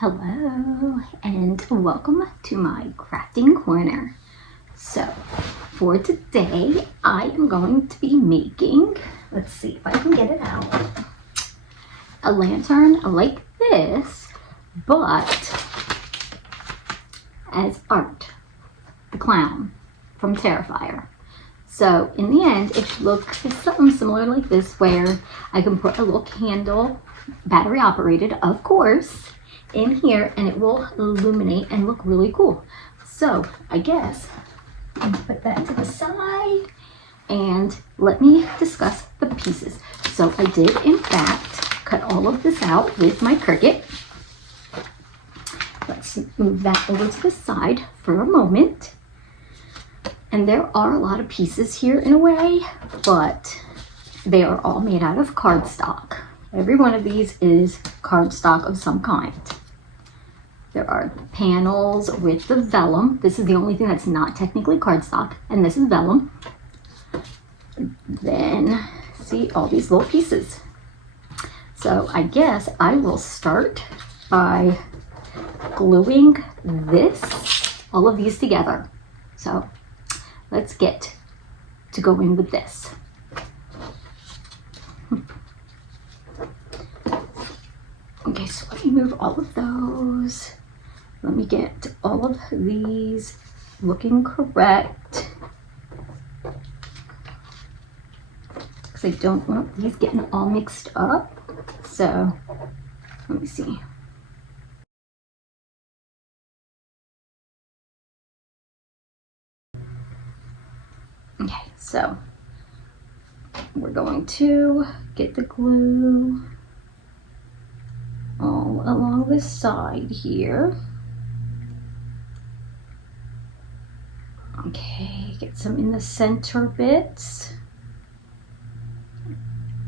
Hello and welcome to my crafting corner. So for today I am going to be making, let's see if I can get it out, a lantern like this, but as art, the clown from Terrifer. So in the end it should look something similar like this, where I can put a little candle, battery operated of course, in here and it will illuminate and look really cool. So I guess I'm gonna put that to the side and let me discuss the pieces. So I did in fact cut all of this out with my Cricut. Let's move that over to the side for a moment. And there are a lot of pieces here in a way, but they are all made out of cardstock. Every one of these is cardstock of some kind. There are panels with the vellum. This is the only thing that's not technically cardstock, and this is vellum. Then, see all these little pieces. So I guess I will start by gluing all of these together. So let's get to going with this. Okay, so let me move all of those. Let me get all of these looking correct, because I don't want these getting all mixed up. So let me see. Okay, so we're going to get the glue all along the side here. Okay, get some in the center bits.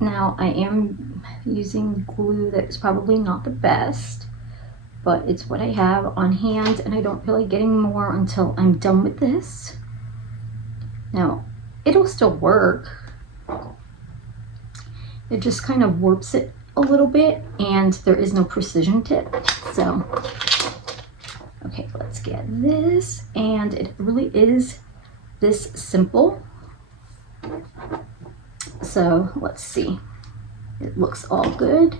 Now I am using glue that's probably not the best, but it's what I have on hand and I don't feel like getting more until I'm done with this. Now, it'll still work. It just kind of warps it a little bit and there is no precision tip. So, okay, let's get this, and it really is this simple. So let's see. It looks all good.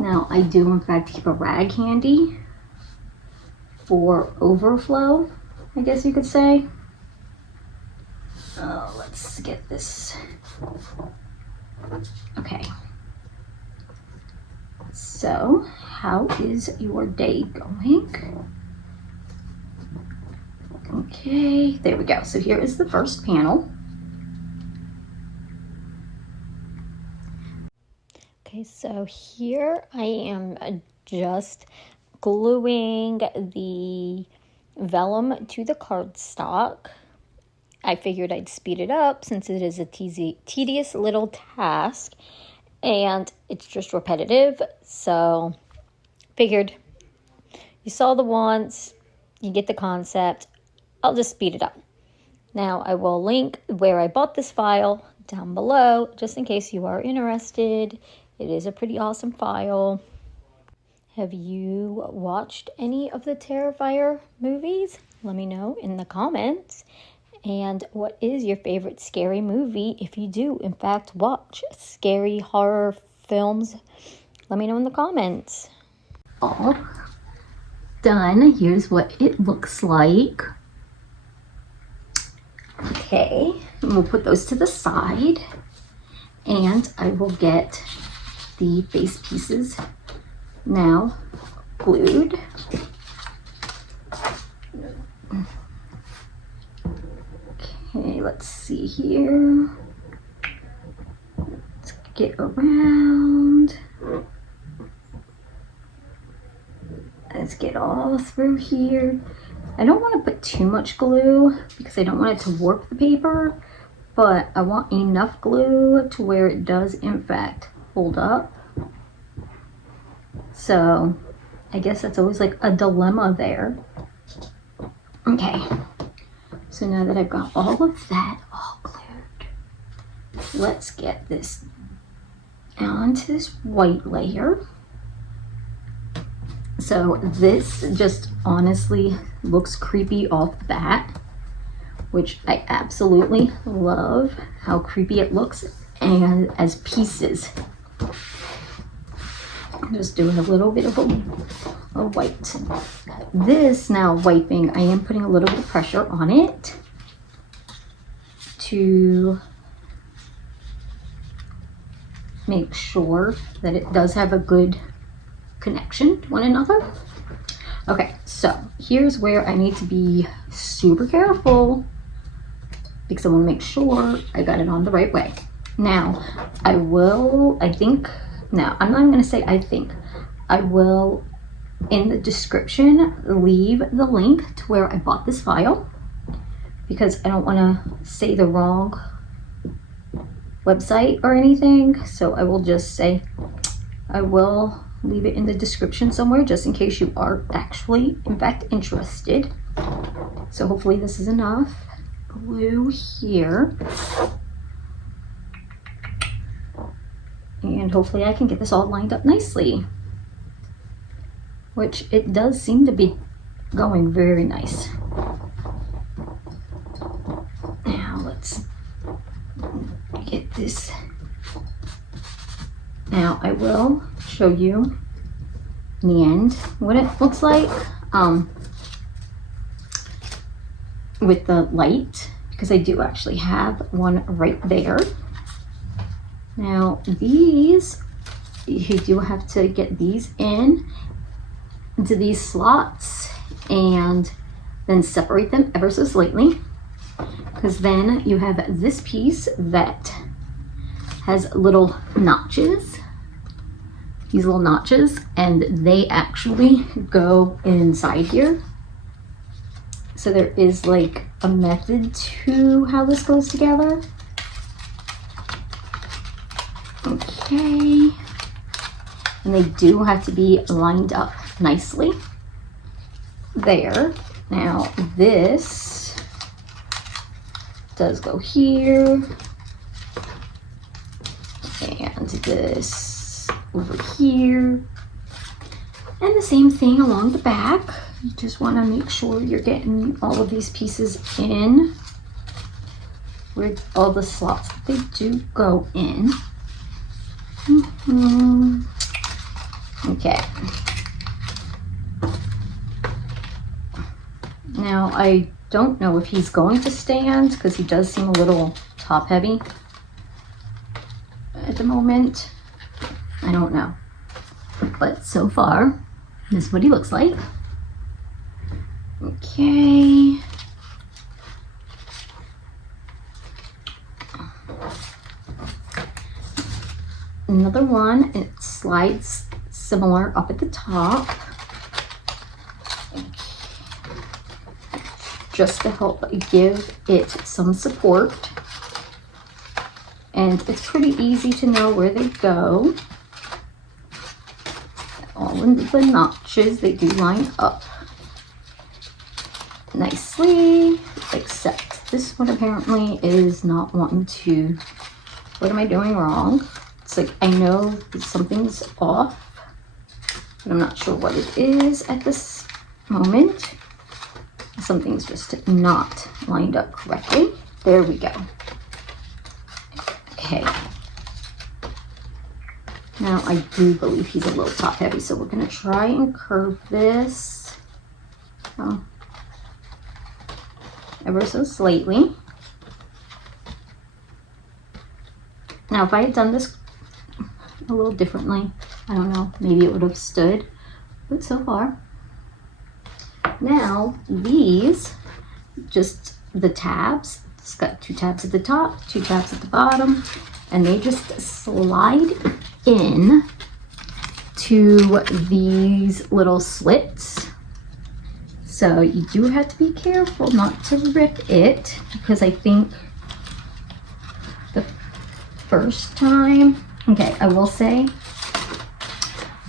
Now I do in fact keep a rag handy for overflow, I guess you could say. Let's get this. Okay. So, how is your day going? Okay, there we go. So here is the first panel. Okay, so here I am just gluing the vellum to the cardstock. I figured I'd speed it up since it is a tedious little task and it's just repetitive. So figured you saw the once, you get the concept, I'll just speed it up. Now I will link where I bought this file down below just in case you are interested. It is a pretty awesome file. Have you watched any of the Terrifier movies? Let me know in the comments. And what is your favorite scary movie if you do in fact watch scary horror films? Let me know in the comments. All done. Here's what it looks like. Okay, and we'll put those to the side and I will get the base pieces now glued. Okay, let's see here. Let's get around. Let's get all through here. I don't want to put too much glue because I don't want it to warp the paper, but I want enough glue to where it does in fact hold up. So I guess that's always like a dilemma there. Okay. So now that I've got all of that all glued, let's get this onto this white layer. So this just honestly looks creepy off the bat, which I absolutely love how creepy it looks, and as pieces. Just doing a little bit of a white. This now wiping, I am putting a little bit of pressure on it to make sure that it does have a good connection to one another. Okay, so here's where I need to be super careful because I want to make sure I got it on the right way. Now, I will in the description leave the link to where I bought this file, because I don't want to say the wrong website or anything. So I will just say, I will leave it in the description somewhere just in case you are actually in fact interested. So hopefully this is enough glue here. And hopefully I can get this all lined up nicely, which it does seem to be going very nice. Now let's get this. Now I will show you in the end what it looks like with the light, because I do actually have one right there. Now these, you do have to get these into these slots and then separate them ever so slightly, because then you have this piece that has little notches, these little notches, and they actually go inside here. So there is like a method to how this goes together. Okay, and they do have to be lined up nicely there. Now this does go here, and this over here, and the same thing along the back. You just want to make sure you're getting all of these pieces in with all the slots that they do go in. Okay. Now I don't know if he's going to stand, because he does seem a little top heavy at the moment. I don't know, but so far this is what he looks like. Okay. Another one, and it slides similar up at the top, just to help give it some support. And it's pretty easy to know where they go. All in the notches, they do line up nicely, except this one apparently is not wanting to. What am I doing wrong? It's like, I know that something's off, but I'm not sure what it is at this moment. Something's just not lined up correctly. There we go. Okay. Now I do believe he's a little top heavy, so we're gonna try and curve this ever so slightly. Now if I had done this a little differently, I don't know, maybe it would have stood, but so far. Now these, just the tabs, it's got 2 tabs at the top, 2 tabs at the bottom, and they just slide in to these little slits. So you do have to be careful not to rip it, because I think the first time, okay, I will say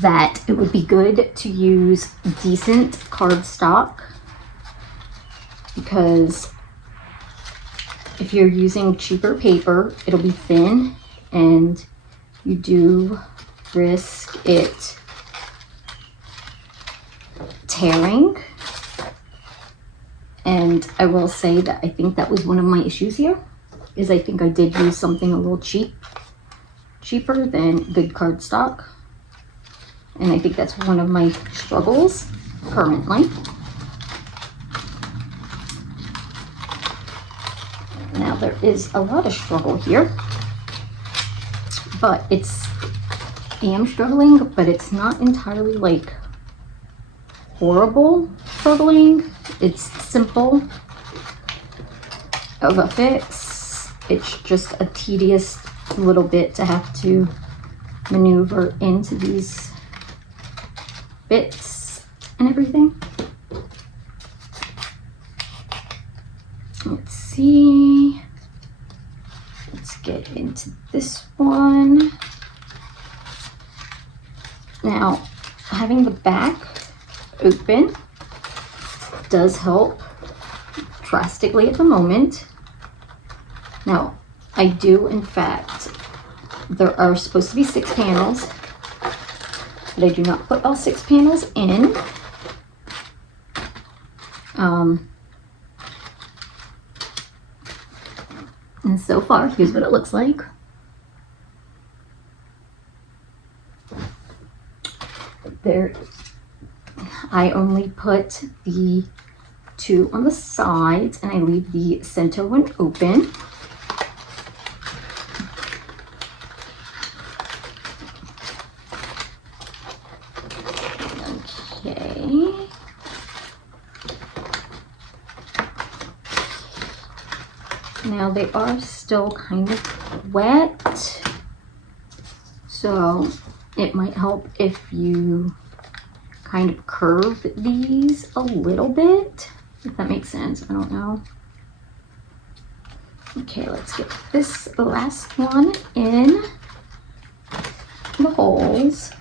that it would be good to use decent cardstock, because if you're using cheaper paper, it'll be thin, and you do risk it tearing. And I will say that I think that was one of my issues here, is I think I did use something a little cheaper than good cardstock. And I think that's one of my struggles currently. Now there is a lot of struggle here, but I am struggling, but it's not entirely like horrible struggling. It's simple of a fix. It's just a tedious little bit to have to maneuver into these bits and everything. Let's see. Let's get into this one. Now, having the back open does help drastically at the moment. Now, I do, in fact, there are supposed to be 6 panels, but I do not put all 6 panels in. And so far, here's what it looks like. There, I only put the 2 on the sides, and I leave the center one open. Okay. Now they are still kind of wet, so it might help if you kind of curve these a little bit, if that makes sense. I don't know. Okay, let's get this last one in the holes.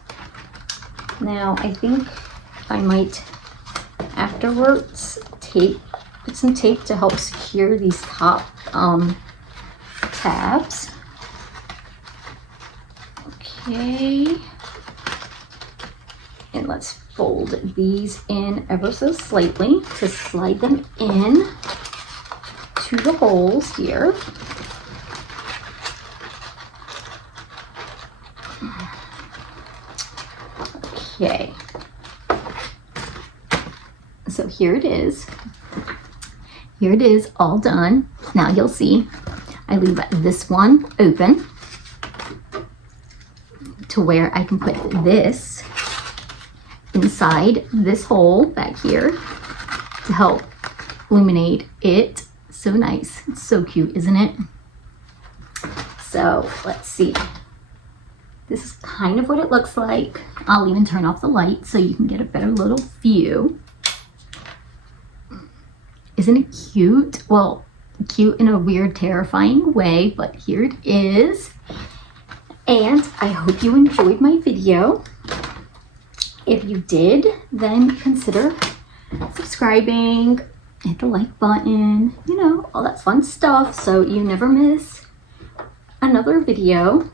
Now I think I might afterwards put some tape to help secure these top tabs. Okay, and let's fold these in ever so slightly to slide them in to the holes here. Okay, so here it is. Here it is, all done. Now you'll see I leave this one open to where I can put this inside this hole back here to help illuminate it. So nice. It's so cute, isn't it? So let's see. This is kind of what it looks like. I'll even turn off the light so you can get a better little view. Isn't it cute? Well, cute in a weird, terrifying way, but here it is. And I hope you enjoyed my video. If you did, then consider subscribing, hit the like button, you know, all that fun stuff, so you never miss another video.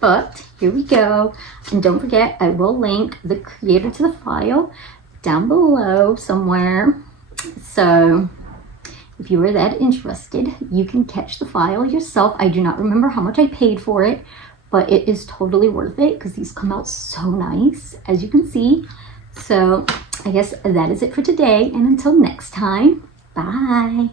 But here we go. And don't forget, I will link the creator to the file down below somewhere. So if you were that interested, you can catch the file yourself. I do not remember how much I paid for it, but it is totally worth it because these come out so nice, as you can see. So I guess that is it for today, and until next time, bye.